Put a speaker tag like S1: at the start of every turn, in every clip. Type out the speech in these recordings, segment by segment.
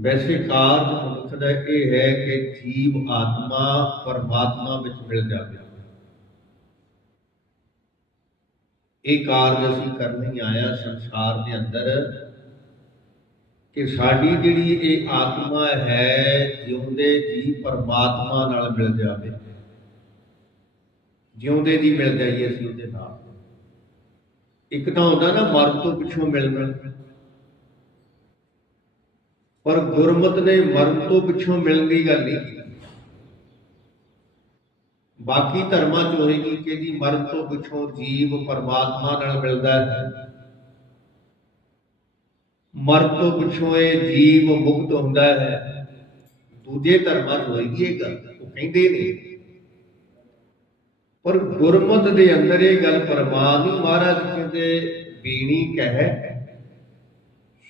S1: ਵੈਸੇ ਕਾਰਜ ਮਨੁੱਖ ਦਾ ਇਹ ਹੈ ਕਿ ਜੀਵ ਆਤਮਾ ਪਰਮਾਤਮਾ ਵਿੱਚ ਮਿਲ ਜਾਵੇ। ਇਹ ਕਾਰਜ ਅਸੀਂ ਕਰਨ ਹੀ ਆਇਆ ਸੰਸਾਰ ਦੇ ਅੰਦਰ ਕਿ ਸਾਡੀ ਜਿਹੜੀ ਇਹ ਆਤਮਾ ਹੈ, ਜਿਉਂਦੇ ਜੀ ਪਰਮਾਤਮਾ ਨਾਲ ਮਿਲ ਜਾਵੇ। ਜਿਉਂਦੇ ਜੀ ਮਿਲ ਜਾਈਏ ਅਸੀਂ ਉਹਦੇ ਨਾਲ। ਇੱਕ ਤਾਂ ਹੁੰਦਾ ਨਾ ਮਰਨ ਤੋਂ ਪਿੱਛੋਂ ਮਿਲਣਾ ਪਰ ਗੁਰਮਤ ਨੇ ਮਰਨ ਤੋਂ ਪਿੱਛੋਂ ਮਿਲਣ ਦੀ ਗੱਲ ਨਹੀਂ ਕੀਤੀ। ਬਾਕੀ ਧਰਮਾਂ ਚ ਹੋਏਗੀ ਕਿ ਜੀ ਮਰਨ ਤੋਂ ਪਿੱਛੋਂ ਜੀਵ ਪਰਮਾਤਮਾ ਨਾਲ ਮਿਲਦਾ ਹੈ। ਮਰਨ ਤੋਂ ਪਿੱਛੋਂ ਇਹ ਜੀਵ ਮੁਕਤ ਹੁੰਦਾ ਹੈ। ਦੂਜੇ ਧਰਮਾਂ 'ਚ ਹੋਏਗੀ ਇਹ ਗੱਲ, ਉਹ ਕਹਿੰਦੇ ਨੇ। ਪਰ ਗੁਰਮਤ ਦੇ ਅੰਦਰ ਇਹ ਗੱਲ ਪ੍ਰਮਾਨ ਮਹਾਰਾਜ ਕਹਿੰਦੇ, ਬੀਣੀ ਕਹਿ,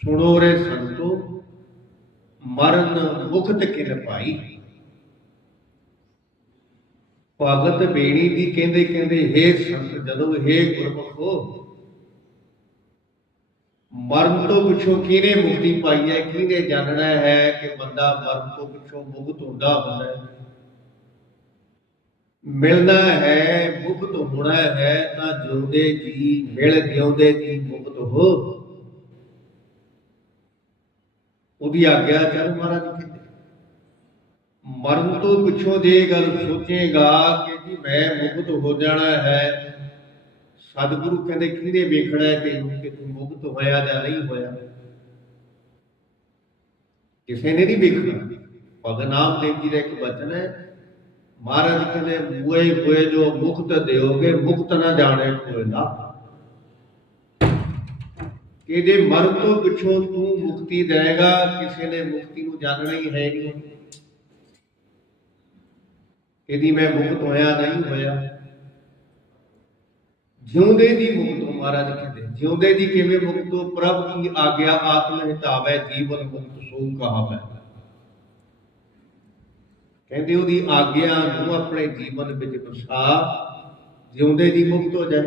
S1: ਸੁਣੋ ਰੇ ਸੰਤੋ ਮਰਨ ਮੁਕਤ ਕਿਨ ਪਾਈ ਭਗਤ ਬੇਣੀ ਦੀ ਕਹਿੰਦੇ ਕਹਿੰਦੇ, ਹੇ ਸੰਤ ਜਦੋਂ ਹੇ ਗੁਰਮਖੋ। ਮਰਨ ਤੋਂ ਪਿੱਛੋਂ ਕਿਹਨੇ ਮੁਕਤੀ ਪਾਈ ਹੈ? ਕਿਹਨੇ ਜਾਣਨਾ ਹੈ ਕਿ ਬੰਦਾ ਮਰਨ ਤੋਂ ਪਿੱਛੋਂ ਮੁਕਤ ਹੁੰਦਾ ਹੁੰਦਾ ਹੈ ਮਿਲਣਾ ਹੈ, ਮੁਕਤ ਹੋਣਾ ਹੈ, ਤਾਂ ਜਿਉਂਦੇ ਜੀ, ਮਿਲ ਜਿਉਂਦੇ ਜੀ ਮੁਕਤ ਹੋ। ਉਹਦੀ ਆਗਿਆ ਚੱਲ ਮਹਾਰਾਜ ਕਹਿੰਦੇ। ਮਰਨ ਤੋਂ ਪਿੱਛੋਂ ਜੇ ਇਹ ਗੱਲ ਸੋਚੇਗਾ ਕਿ ਜੀ ਮੈਂ ਮੁਕਤ ਹੋ ਜਾਣਾ ਹੈ। ਸਤਿਗੁਰੂ ਕਹਿੰਦੇ, ਕਿਹਨੇ ਵੇਖਣਾ ਹੈ ਤੈਨੂੰ ਕਿ ਤੂੰ ਮੁਕਤ ਹੋਇਆ ਜਾਂ ਨਹੀਂ ਹੋਇਆ? ਕਿਸੇ ਨੇ ਨਹੀਂ ਵੇਖਣਾ। ਭਗਤ ਨਾਮਦੇਵ ਜੀ ਦਾ ਇੱਕ ਬਚਨ ਹੈ। ਮਹਾਰਾਜ ਕਹਿੰਦੇ ਮੂਏ ਹੋਏ ਜੋ ਮੁਕਤ ਦਿਓਗੇ, ਮੁਕਤ ਨਾ ਜਾਣੇ ਕੋਈ ਨਾ। ਕਿ ਮਰਨ ਤੋਂ ਪਿੱਛੋਂ ਤੂੰ ਮੁਕਤੀ ਦੇਗਾ ਕਿਸੇ ਨੇ ਮੁਕਤੀ ਨੂੰ ਜਾਣਨਾ ਹੀ ਹੈ ਨਹੀਂ। ਇਹਦੀ ਮੈਂ ਮੁਕਤ ਹੋਇਆ ਨਹੀਂ ਹੋਇਆ। ਜਿਉਂਦੇ ਦੀ ਮੁਕਤ ਹੋ ਮਹਾਰਾਜ ਕਹਿੰਦੇ, ਜਿਉਂਦੇ ਦੀ ਕਿਵੇਂ ਮੁਕਤ ਹੋ? ਪ੍ਰਭ ਕੀ ਆਗਿਆ ਆਤਮ ਹਿਤਾਵੈ, ਜੀਵਨ ਮੁਕਤ ਸੋ ਕਹਾਵੈ। ਕਹਿੰਦੇ ਉਹਦੀ ਆਗਿਆ ਨੂੰ ਆਪਣੇ ਜੀਵਨ ਵਿੱਚ ਵਸਾ, ਜਿਉਂਦੇ ਦੀ ਮੁਕਤ ਹੋ ਜਾਏ